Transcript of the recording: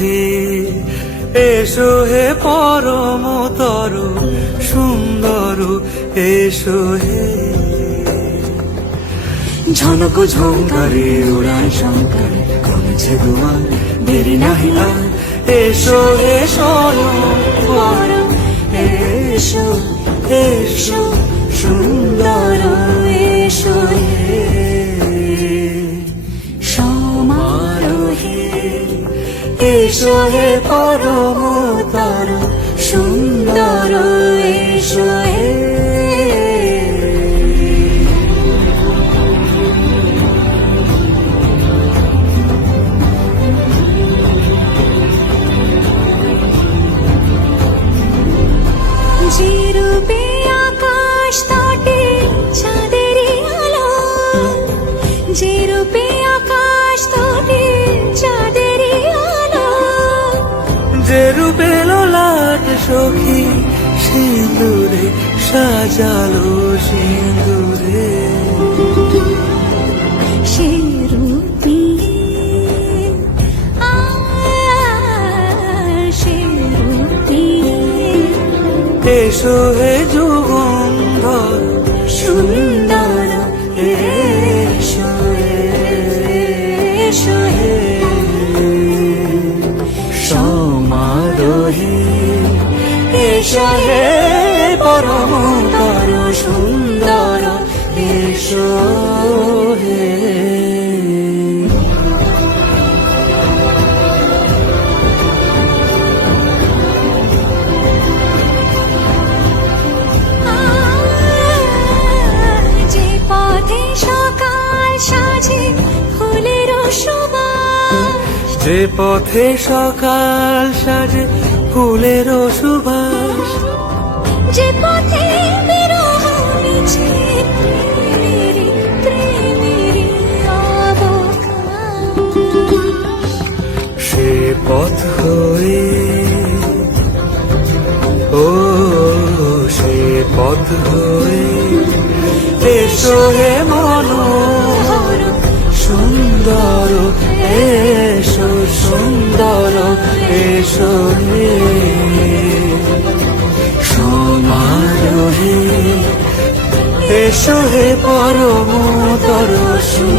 রে এসো হে পরম তরু সুন্দর এসো হে। ঝনক ঝঙ্কারে উড়ান শঙ্কার কমছে গোয়াল দেরি নাহি আর। এসো এসো এসো এসো সুন্দর এসো হে পরমতর সুন্দর এসো হে আকাশ তটে চাঁদেরই আলো যে রূপে আকাশ রূপে লোলাট সখী সিঁদুরে সাজালো সিঁদুরে। এসো হে যুগন্ধর সুন্দর সমারোহে এসো হে পরমতর সুন্দর এসো। যে পথে সকাল সাজে ফুলের সুবাস। যে পথে সে পথ হয়ে ও সে পথ হয়ে এসো হে মনোহর এসো হে সমারোহে পরম দর্শী